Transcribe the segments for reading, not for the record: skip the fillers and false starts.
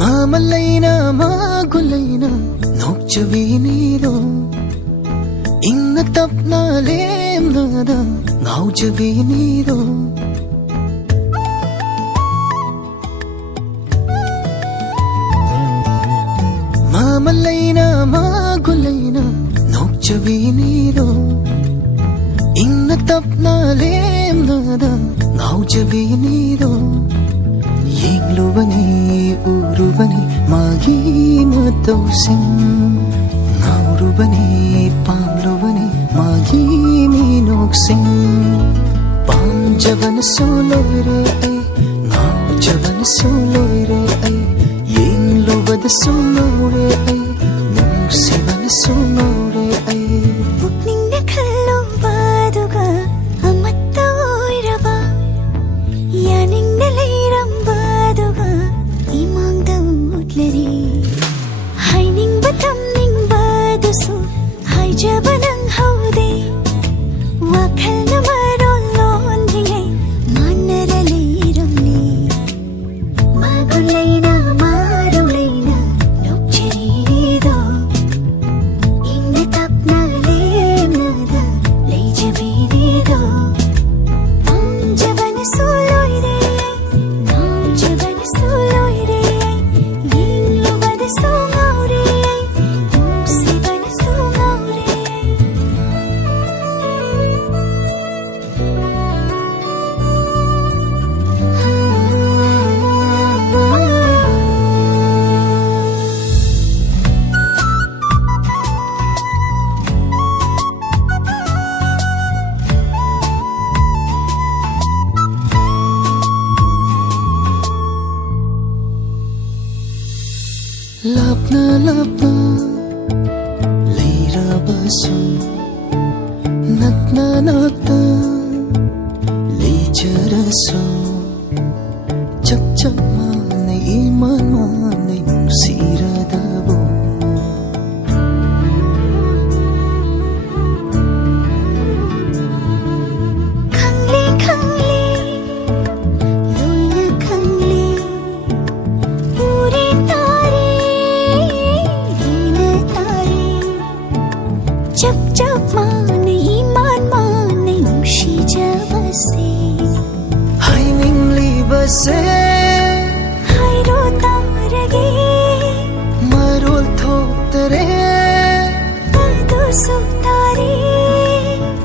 మామలైనా మాగులైనా నోచువి Nero ఇన్న తప్నాలేం నాదా నౌజవి Nero మామలైనా మాగులైనా నోచువి Nero ఇన్న తప్నాలేం నాదా నౌజవి Nero Yingluwani urubani magi matosing Naurubani pamluwani magi minoksing Pamjavan suloire ay Naujavan suloire ay Yingluwad sunore ay Nungsivan sunore ay Putning na kallo baduga amatta oiraba Yaning na layram baduga imang daudleri Haining batam ning badusu Hai jabanang haude Wakal na marolon ringay Manara layram ni Magulay na marulay na Nokchirido Inatap na lim na da Lay jabinido Jaban suloy re Jaban suloy re Yinglo bad sungaw re Siban sungaw re Lapna lapna Leira basu Nakna nakna Lejarasu Chak chak manay iman manay siradabo Khangli khangli Loy na khangli Puri tare Loy na tare Chap chap manay iman manay nungshi jabase Hay ningli base Hai ro tarage Marul thotare Tado sutare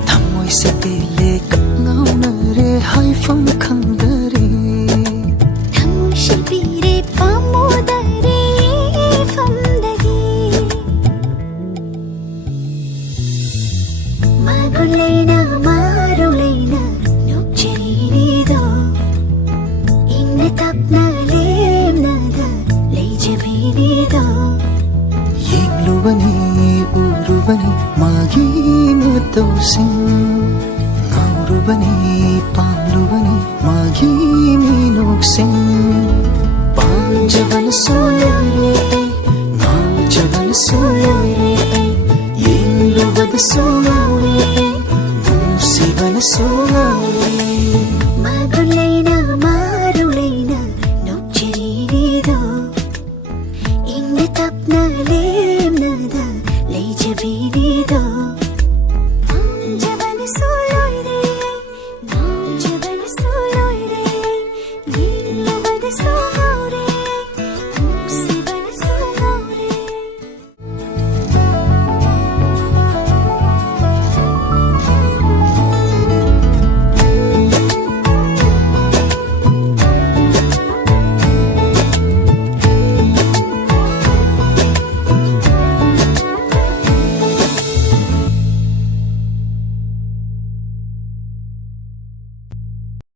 Thamoy sa pili kakngaw na re Hay fam khangdare Tham shibire pamodare famdagi Magulay na marulay na nokchirido Inatap na lim na da lay jabinido Yingluwani urubani magi matosing Naurubani pamluwani magi minoksing Pamjavan suloy ay Naujavan suloy ay Yingluwad suloy ay Nungsivan suloy Magulay na marulay na nokchirido Inatap na lim na da lay jabinido Jaban